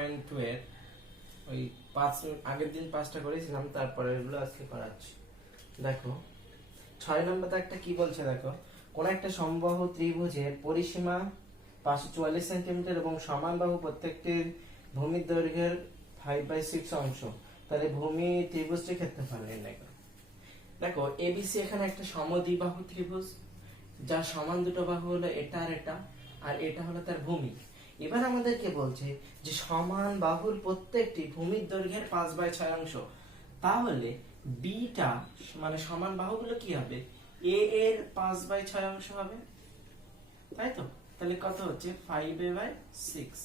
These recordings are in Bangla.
3.2 এর ওই 5 আগের দিন 5টা করেছিলাম, তারপরে এগুলো আজকে করাচ্ছি। দেখো 6 নম্বরটা একটা কি বলছে, দেখো কোন একটা সমবাহু ত্রিভুজের পরিসীমা 544 সেন্টিমিটার এবং সমান বাহু প্রত্যেকটির ভূমির দৈর্ঘ্যের 5/6 অংশ, তাহলে ভূমি ত্রিভুজটির ক্ষেত্রফল নির্ণয় করো। দেখো এবিসি এখানে একটা সমদ্বিবাহু ত্রিভুজ, যার সমান দুটো বাহু হলো এটা আর এটা, আর এটা হলো তার ভূমি। এবার আমাদেরকে বলছে যে সমান বাহুর প্রত্যেকটি ভূমির দৈর্ঘ্যের 5/6 অংশ, তাহলে বিটা মানে সমান বাহুগুলো কি হবে, এ এর 5/6 অংশ হবে, তাই তো? তাহলে কত হচ্ছে 5a/6।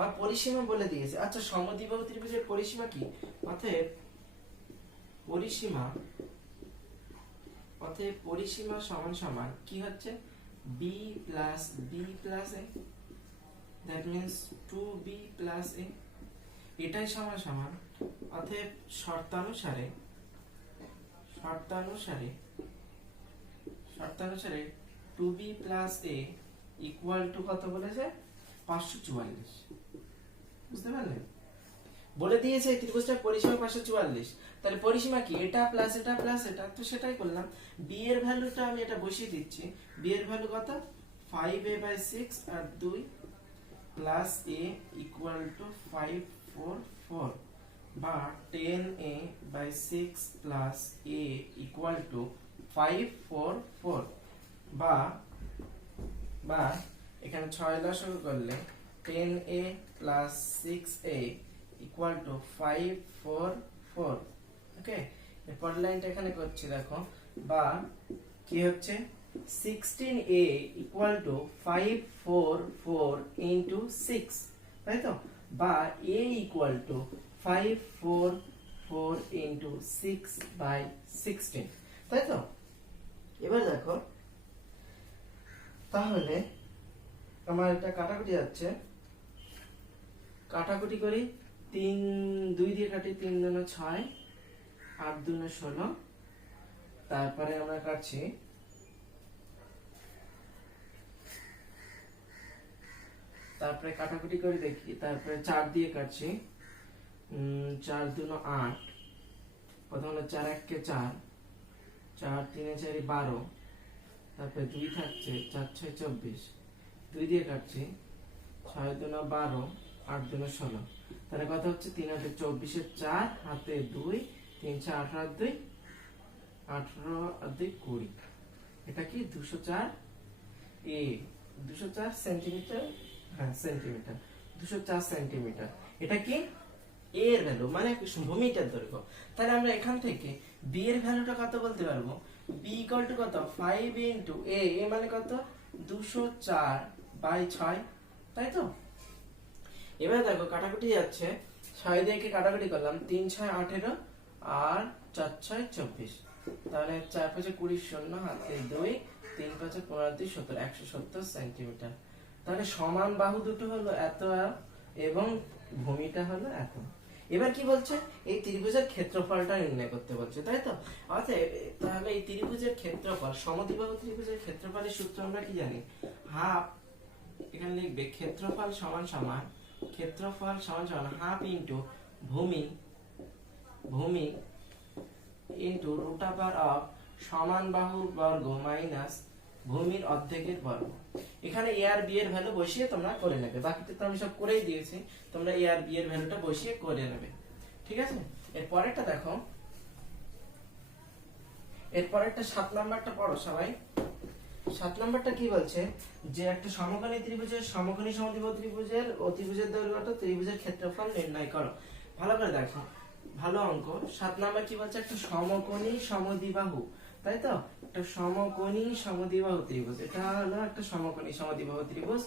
আর পরিসীমা বলে দিয়েছে। আচ্ছা সমদ্বিবাহু ত্রিভুজের পরিসীমা কি? অতএব পরিসীমা সমান সমান কি হচ্ছে, b plus b plus a, that means 2b plus a, এটাই সমান সমান। অতএব শর্তানুসারে 2b plus a equal to কত বলেছে, 544। বুঝতে পারলে? বলে দিয়েছে এই ত্রিভুজটার পরিসীমা 544, তাহলে পরিসীমা কি, এটা প্লাস এটা প্লাস এটা, তো সেটাই করলাম। বি এর ভ্যালুটা আমি এটা বসিয়ে দিচ্ছি। বি এর ভ্যালু কত, 5a/6 আর 2 প্লাস a ইকুয়াল টু 544, বা 10a/6 plus a equal to 544, বা এখানে 6 লসাগু করলে 10a plus 6a equal to 544। ওকে, এরপর লাইনটা এখানে করছি, দেখো বা কি হচ্ছে 16a ইকুয়াল টু 544 ইনটু 6, তাই তো? বা a ইকুয়াল টু 544 ইনটু 6/16, তাই তো? এবার দেখো তাহলে আমার এটা কাটাকুটি যাচ্ছে, কাটাকুটি করি, 2 দিয়ে কাটি, 3 দুগুণে 6, 8 দুগুণে 16, তারপরে আমরা কাটছি তারপরে কাটাকুটি করে দেখি, তারপরে 4 দিয়ে কাটছি, 4 দুগুণে 8, প্রথম হলো 4 1 4, 4 3 4 12, তারপরে 2 থাকছে, 4 6 24, 2 দিয়ে কাটছি, 6 দুগুণে 12, 8 দুগুণে 16, তাহলে কত হচ্ছে, 3 হাতে 24 এর 4, হাতে 2, 3 6 18 আর 2 18 আর 2 20, এটা কি 204 এ 204 সেন্টিমিটার, হ্যাঁ সেন্টিমিটার, 204 সেন্টিমিটার। এটা কি এ এর ভ্যালু মানে ভূমিটার দৈর্ঘ্য। তাহলে আমরা এখান থেকে বি এর ভ্যালুটা কত বলতে পারবো, বি ইকুয়াল টু কত, 5 ইনটু এ, এ মানে কত 204/6, তাই তো? এবার দেখো কাটাকুটি যাচ্ছে, 6 দিয়ে কাটাকুটি করলাম, 3 6 18 আর 4 6 24, তাহলে 4 5 20 শূন্য, হাতে 2, 3 5 15 2 17, 170 সেন্টিমিটার। তাহলে সমান বাহু দুটো হলো এত এবং ভূমিটা হলো এত। এবার কি বলছে, এই ত্রিভুজের ক্ষেত্রফলটা নির্ণয় করতে বলছে, তাই তো? অতএব তাহলে এই ত্রিভুজের ক্ষেত্রফল, সমদ্বিবাহু ত্রিভুজের ক্ষেত্রফলের সূত্র আমরা কি জানি, হাফ, এখানে লিখবে ক্ষেত্রফল সমান সমান হাফ ইনটু ভূমি ইনটু রুট ওভার অফ সমান বাহুর বর্গ মাইনাস ভূমির অর্ধেকের বর্গ। এখানে এ আর বি এর ভ্যালু বসিয়ে তোমরা করে নেবে, বাকিটা তো আমি সব করেই দিয়েছি, তোমরা এ আর বি এর ভ্যালুটা বসিয়ে করে নেবে, ঠিক আছে? এর পরেরটা দেখো, এর পরেরটা 7 নাম্বারটা পড়ো সবাই। 7 নাম্বারটা কি বলছে, যে একটা সমকোণী ত্রিভুজের সমকোণী সমদ্বিবাহু ত্রিভুজের অতিভুজের দৈর্ঘ্য ত্রিভুজের ক্ষেত্রফল নির্ণয় করো। ভালো করে দেখো, ভালো অঙ্ক। 7 নাম্বার কি বলছে, একটা সমকোণী সমদ্বিবাহু, তাই তো? একটা সমকোণী সমদ্বিবাহু ত্রিভুজ, এটা হলো একটা সমকোণী সমদ্বিবাহু ত্রিভুজ,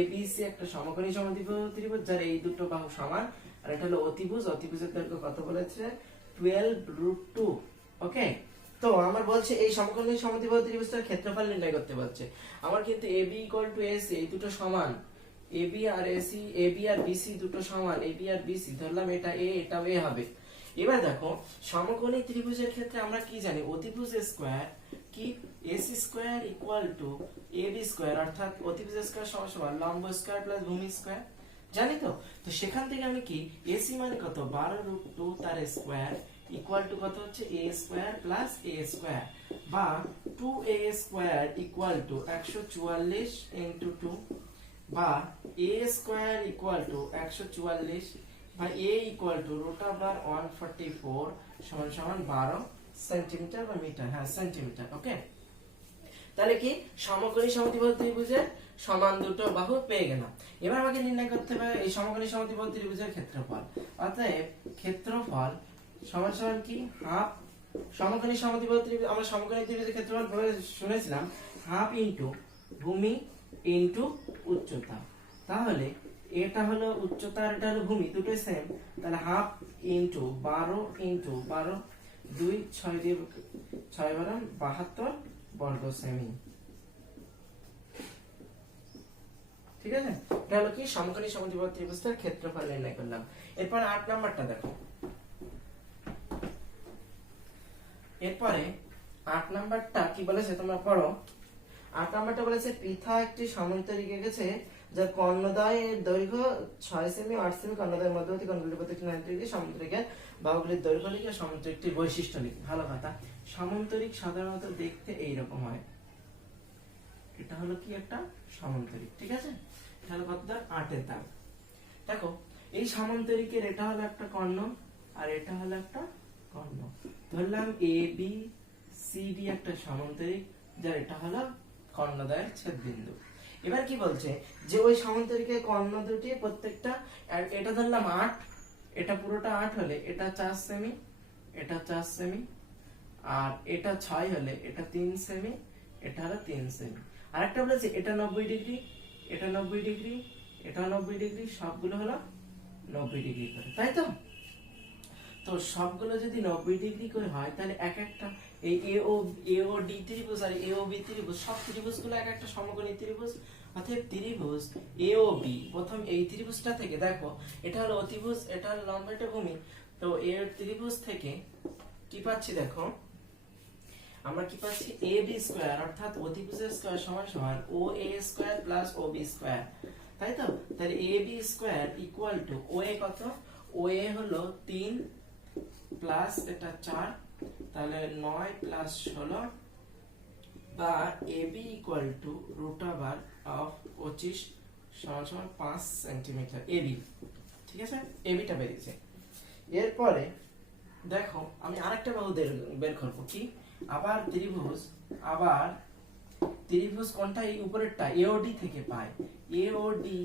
এবিসি একটা সমকোণী সমদ্বিবাহু ত্রিভুজ যার এই দুটো বাহু সমান, আর এটা হলো অতিভুজ, অতিভুজের দৈর্ঘ্য কত বলেছে, 12√2। ওকে, তো আমার বলছে এই সমকোণী সমদ্বিবাহু ত্রিভুজটার ক্ষেত্রফল নির্ণয় করতে বলছে। আমার কিন্তু এবি ইকুয়াল টু এসি, এই দুটো সমান, এবি আর এসি, এবি আর বিসি দুটো সমান, এবি আর বিসি ধরলাম এটা এ, এটাও এ হবে। এবার দেখো সমকোণী ত্রিভুজের ক্ষেত্রে আমরা কি জানি, অতিভুজ স্কয়ার কি, AC square equal to AB square, অর্থাৎ অতিভুজ স্কয়ার সমান সমান লম্ব স্কয়ার প্লাস ভূমি স্কয়ার। জানি তো। তো সেখান থেকে আমি কি এসি মানে কত 12√2 তার স্কয়ার ইকুয়াল টু কত হচ্ছে a square plus a square, বা 2a square equal two 144 into 2, বা a স্কয়ার ইকুয়াল টু 144, বা a ইকুয়াল টু √144 সমান সমান 12 সেন্টিমিটার বা মিটার, হ্যাঁ সেন্টিমিটার। ওকে, তাহলে কি সমকোণী সমদ্বিবাহু ত্রিভুজের সমান দুটো বাহু পেয়ে গেলাম। এবার আমাকে নির্ণয় করতে হবে এই সমকোণী সমদ্বিবাহু ত্রিভুজের ক্ষেত্রফল। অতএব ক্ষেত্রফল সমান সমান কি হাফ সমকোণী সমদ্বিবাহু ত্রিভুজ, আমরা সমকোণী ত্রিভুজের ক্ষেত্রফল শুনেছিলাম হাফ ইনটু ভূমি ইনটু উচ্চতা। তাহলে এটা হলো উচ্চতা আর এটা হলো ভূমি, দুটোই সেম। তাহলে হাফ ইনটু 12 ইনটু 12, 2 6 দিয়ে 6 12 72 বর্গ সেমি। ঠিক আছে, এটা হলো কি সমকোণী সমদ্বিবাহু ত্রিভুজের ক্ষেত্রফল নির্ণয় করলাম। এরপর 8 নাম্বারটা দেখো। এরপরে 8 নাম্বারটা কি বলেছে তোমরা পড়ো। 8 নাম্বারটা বলেছে পৃথা একটি সমান্তরিক এঁকেছে যার কর্ণদ্বয়ের দৈর্ঘ্য 6 সেমি 8 সেমি, কর্ণদ্বয়ের মধ্যবর্তী কোণগুলির প্রতি 90 ডিগ্রি, সমান্তরিকের বাহুগুলির দৈর্ঘ্য লিখে সমান্তরিকটির বৈশিষ্ট্য লিখে। ভালো কথা, সমান্তরিক সাধারণত দেখতে এইরকম হয়। এটা হলো কি একটা সমান্তরিক, ঠিক আছে। এটা হলো কত দাগ 8 এর দাগ। দেখো এই সমান্তরিকের এটা হলো একটা কর্ণ আর এটা হলো একটা কর্ণ। ধরলাম এ বি সি ডি একটা সমান্তরিক যার এটা হলো কর্ণদ্বয়ের ছেদবিন্দু। এবার কি বলছে যে ওই সমান্তরিকের কর্ণ দুটি প্রত্যেকটা, এটা ধরলাম 8, এটা পুরোটা 8 হলে এটা 4 সেমি, এটা 4 সেমি, আর এটা 6 হলে এটা 3 সেমি, এটা হলো 3 সেমি। আরেকটা বলেছে এটা 90 ডিগ্রি, এটা 90 ডিগ্রি, এটা 90 ডিগ্রি, সবগুলো হলো 90 ডিগ্রি করে, তাই তো। তো সবগুলো যদি 90 ডিগ্রি করে হয় তাহলে এক একটা এই এও ডি ত্রিভুজ আর এও বি ত্রিভুজ, সব ত্রিভুজগুলো এক একটা সমকোণী ত্রিভুজ। অতএব ত্রিভুজ এও বি, প্রথম এই ত্রিভুজটা থেকে দেখো এটা হলো অতিভুজ, এটা হলো লম্ব, এটা ভূমি। তো এর ত্রিভুজ থেকে কি পাচ্ছি দেখো, আমরা কি পাচ্ছি এ বি স্কয়ার, অর্থাৎ অতিভুজের স্কয়ার সমান সমান ও এ স্কয়ার প্লাস ও বি স্কয়ার, তাই তো। তাহলে A B square equal two ও এ কত, ও এ হলো 3 প্লাস এটা 4, তাহলে 9 প্লাস 16, বা এ বি ইকুয়াল টু √25 সমান সমান 5 সেন্টিমিটার এ বি, ঠিক আছে। এ বিটা বেরিয়েছে। এরপরে দেখো আমি আরেকটা বাহু বের করব কি, আবার ত্রিভুজ কোনটা, এই উপরেরটা এওডি থেকে পাই, এওডি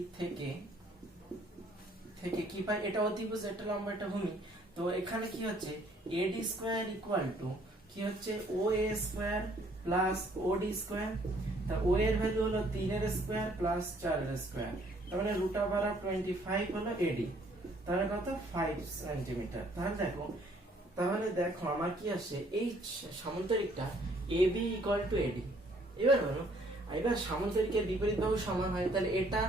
থেকে কি পাই, এটা অতিভুজ, এটা লম্ব, এটা ভূমি। তো এখানে কি হচ্ছে এডি স্কয়ার ইকুয়াল টু কি হচ্ছে ও এ স্কয়ার প্লাস ওডি স্কয়ার। তা ও এর ভ্যালু হলো 3 এর স্কয়ার প্লাস 4 এর স্কয়ার, তার মানে √25 হলো এডি, তাহলে কত 5 সেন্টিমিটার। তাহলে দেখো আমার কি আসে, এই সমান্তরিকটা এবি ইকুয়াল টু এডি। এবার সমান্তরিকের বিপরীত বাহু সমান হয়, তাহলে এটা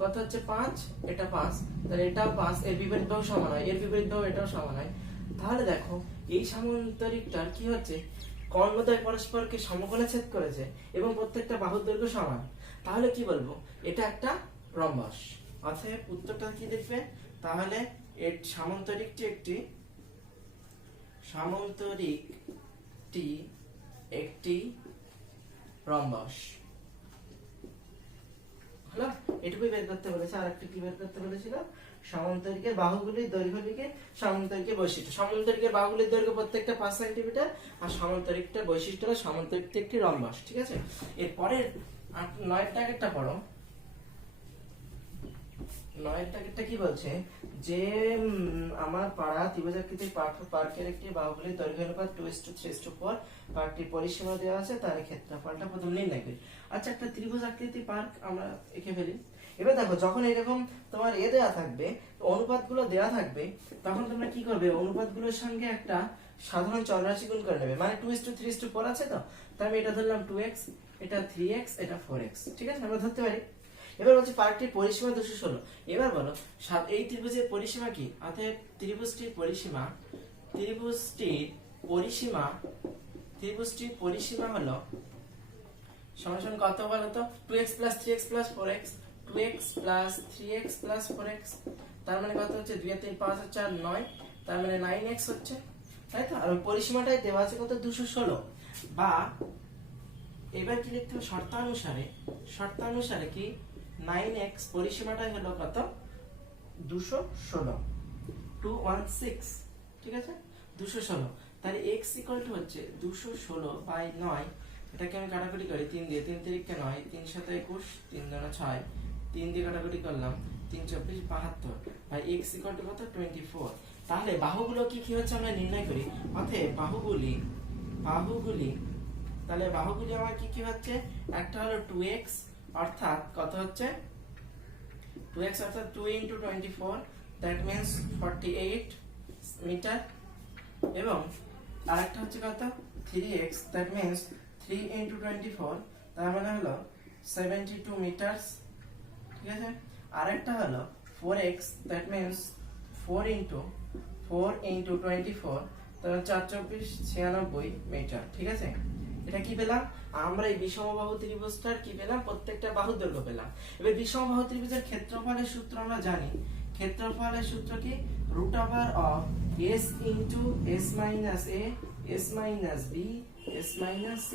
কত হচ্ছে 5, এটা 5, তাহলে এটাও 5, এর বিপরীত বাহু সমান হয়, এর বিপরীত বাহু এটাও সমান হয়। তাহলে দেখো এই সমান্তরিকটার কি হচ্ছে, কর্ণদ্বয় পরস্পরকে সমকোণে ছেদ করেছে এবং প্রত্যেকটা বাহুর দৈর্ঘ্য সমান। তাহলে কি বলবো, এটা একটা রম্বস। অতএব উত্তরটা কি দেখবে, তাহলে এর সমান্তরিকটি একটি রম্বস হলো। এটুকুই বের করতে বলেছে। আর একটা কি বের করতে বলেছিল, সমান্তরিকের বাহুগুলির দৈর্ঘ্য লিখে সমান্তরিকের বৈশিষ্ট্য। সমান্তরিকের বাহুগুলির দৈর্ঘ্য প্রত্যেকটা 5 সেন্টিমিটার, আর সমান্তরিকটার বৈশিষ্ট্য হলো সমান্তরিকটি একটি রম্বস, ঠিক আছে। এরপরের 9 টার্গেটটা পড়ো। 9 টার্গেটটা কি বলছে, যে আমার পাড়া ত্রিভুজাকৃতির পার্কের একটি বাহুগুলির দৈর্ঘ্য অনুপাত 2:3:4, পার্কটির পরিসীমা দেওয়া আছে, তার ক্ষেত্রফলটা প্রথম নির্ণয় করি। আচ্ছা, একটা ত্রিভুজাকৃতি পার্ক আমরা এঁকে ফেলি। এবার দেখো যখন এরকম তোমার দেয়া থাকবে, অনুপাতগুলো দেয়া থাকবে, তখন তোমরা কি করবে, অনুপাতগুলোর সঙ্গে একটা সাধারণ চলরাশি গুণ করে নেবে। মানে 2:3:4 আছে, তো তার আমি এটা ধরলাম 2x, এটা 3x, এটা 4x, ঠিক আছে, আমরা ধরতে পারি। এবার বলছি পার্কটির পরিসীমা 216। এবার বলো এই ত্রিভুজের পরিসীমা কি, অতএব ত্রিভুজটির পরিসীমা হলো সমান কত বলো তো, 2x + 3x + 4x, 2x plus 3x plus 4x, তার মানে কত হচ্ছে 2 আর 3 5 আর 4 9, তার মানে 9x হচ্ছে, তাই তো। আর ওই পরিসীমাটাই দেওয়া আছে কত 216, বা এবার কি লিখতে হবে শর্তানুসারে কি 9x পরিসীমাটাই হলো কত 216, 216, ঠিক আছে 216। তাহলে x ইকুয়াল টু হচ্ছে 216 বাই 9, এটাকে আমি কাটাকুটি করি 3 দিয়ে, 3 তিরিকে 9, 3 সাথে 21, 3 দুগুণে 6, 3 দিয়ে কাটাকুটি করলাম 3 24 72, ভাই x ইকুয়াল টু কত 24। তাহলে বাহুগুলো কি কি হচ্ছে আমরা নির্ণয় করি, অতএব বাহুগুলি তাহলে বাহুগুলি আমার কি কি হচ্ছে, একটা হলো 2x অর্থাৎ কত হচ্ছে 2x অর্থাৎ 2 into 24, that means 48 মিটার, এবং আরেকটা হচ্ছে কত 3x, that means 3 into 24, তার মানে হলো 72 মিটারস, ঠিক আছে। আরেকটা হলো 4x, that means 4 into 24, তাহলে 4 24 96 মিটার, ঠিক আছে। এটা কি পেলাম আমরা, এই বিষমবাহু ত্রিভুজটার কি পেলাম, প্রত্যেকটা বাহুর দৈর্ঘ্য পেলাম। এবার বিষমবাহু ত্রিভুজের ক্ষেত্রফলের সূত্র আমরা জানি, ক্ষেত্রফলের সূত্র কি root over of s into s minus a, s minus b, s minus c,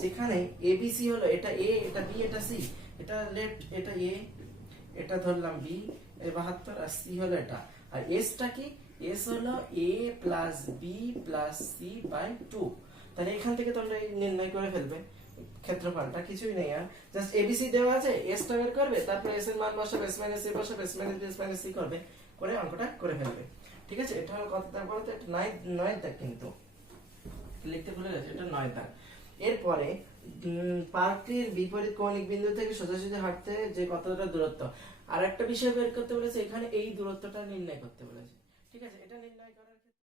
যেখানে abc হলো এটা a, এটা b, এটা c, এটা লেফট, এটা a, এটা ধরলাম b এর 72, আর c হলো এটা, আর s টা কি, s হলো a plus b plus c by 2। তাহলে এখান থেকে তোমরা নির্ণয় করে ফেলবে ক্ষেত্রফলটা, কিছুই নেই আর, জাস্ট এবিসি দেওয়া আছে, এস টা বের করবে, তারপর এস এর মান বসাবে, এস মাইনাস সি বসাবে, S minus B S minus C করবে, করে অঙ্কটা করে ফেলবে, ঠিক আছে। এটা হলো কত দাগ বলো তো, এটা 9 দাগ, কিন্তু লিখতে ভুলে গেছে, এটা 9 দাগ। এরপরে পার্কটির বিপরীত কৌণিক বিন্দু থেকে সোজাসুজি হাঁটতে যে কতটা দূরত্ব, আর একটা বিষয় বের করতে বলেছে এখানে, এই দূরত্বটা নির্ণয় করতে বলেছে, ঠিক আছে। এটা নির্ণয় করার